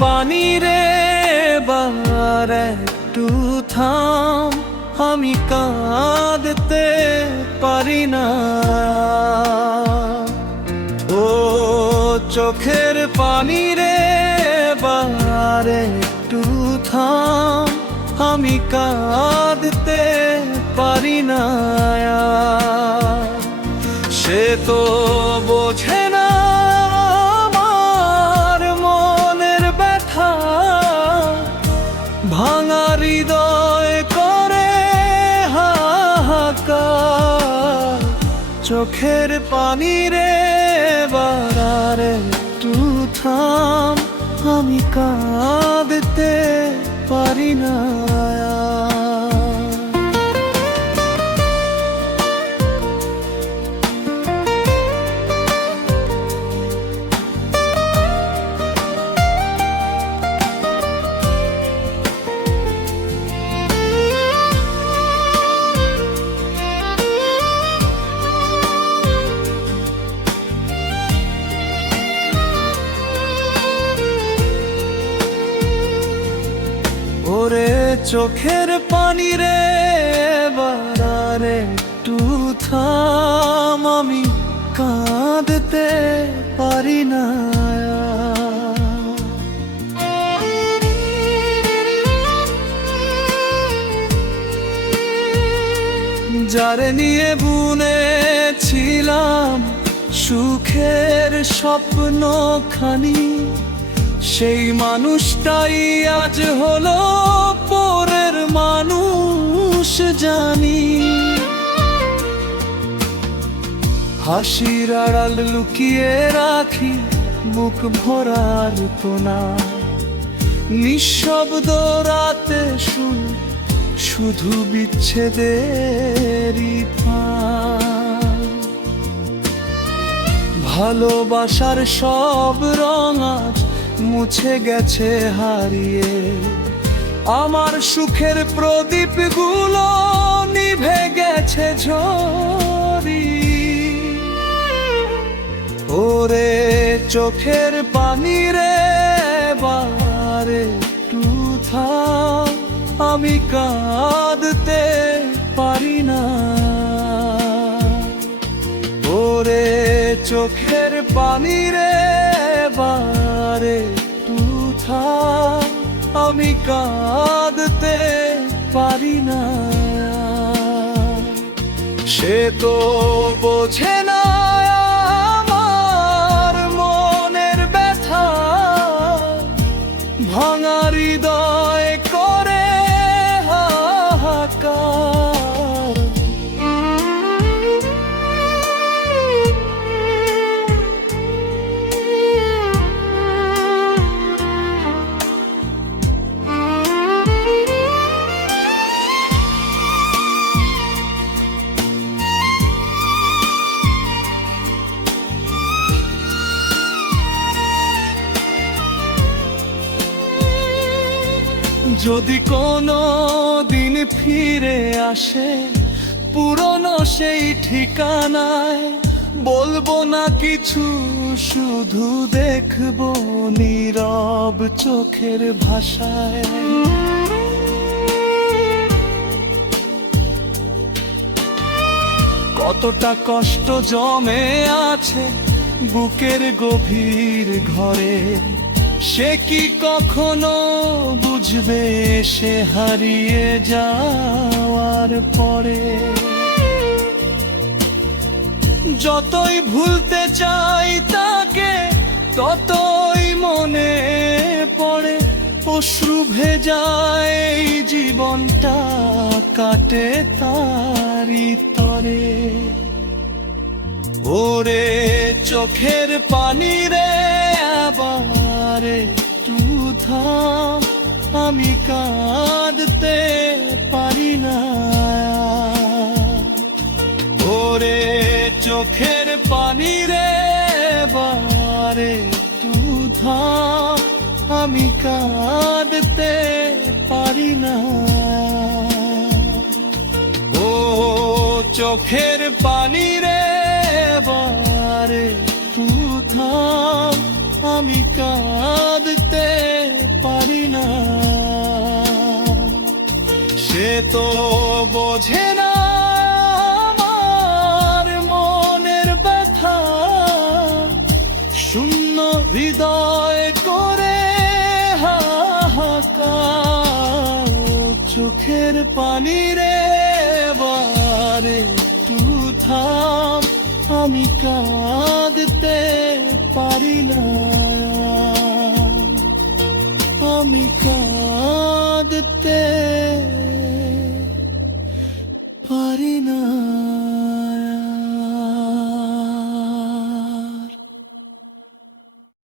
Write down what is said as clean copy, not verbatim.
পানি রে এবার একটু থাম, আমি কাঁদতে পারি না। ও চোখের পানি রে এবার একটু থাম, আমি কাঁদতে পারি না। সে তো বোঝে না আমার মনের ব্যথা, ভাঙা হৃদয় করে হাহাকার। চোখের পানি রে এবার একটু থাম, আমি কাঁদতে পারি না। ওরে চোখের পানি রে এবার একটু থাম, আমি কাঁদতে পারি না। যারে নিয়ে বুনেছিলাম সুখের স্বপ্নখানি, সেই মানুষটাই আজ হলো পরের মানুষ জানি। হাসির আড়াল লুকিয়ে রাখি মুখ ভরার কোনা, নিঃশব্দ রাতে শুনি শুধু বিচ্ছেদেরই ফাঁক। ভালোবাসার সব রং আজ মুছে গেছে হারিয়ে, আমার সুখের প্রদীপগুলো নিভে গেছে ঝরি। ওরে চোখের পানি রে এবার একটু থাম, আমি কাঁদতে পারি না। ওরে চোখের পানি রে এবার একটু থাম, আমি কাঁদতে পারি না। সে তো বোঝে না আমার মনের ব্যথা, ভাঙা হৃদয় করে হাহাকার। যদি কোনো দিন ফিরে আসে পুরনো সেই ঠিকানায়, বলবো না কিছু, শুধু দেখবো নীরব চোখের ভাষায়। কতটা কষ্ট জমে আছে বুকের গভীর ঘরে, সে কি কখনো বুঝবে সে হারিয়ে যাওয়ার পরে। যতই ভুলতে চাই তাকে ততই মনে পড়ে, অশ্রু ভেজায় এই জীবনটা কাটে তারি তরে। ওরে চোখের পানি রে আবার একটু থাম, আমি কাঁদতে পারি না। ওরে চোখের পানি রে আবার একটু থাম, আমি কাঁদতে পারি না। ও চোখের পানি রে এবার একটু থাম, আমি কাঁদতে সে তো বোঝে না আমার মনের ব্যথা, শূন্য হৃদয় করে হাহাকার। চোখের পানি রে এবার একটু থাম, আমি কাঁদতে পারি না, আমি কাঁদতে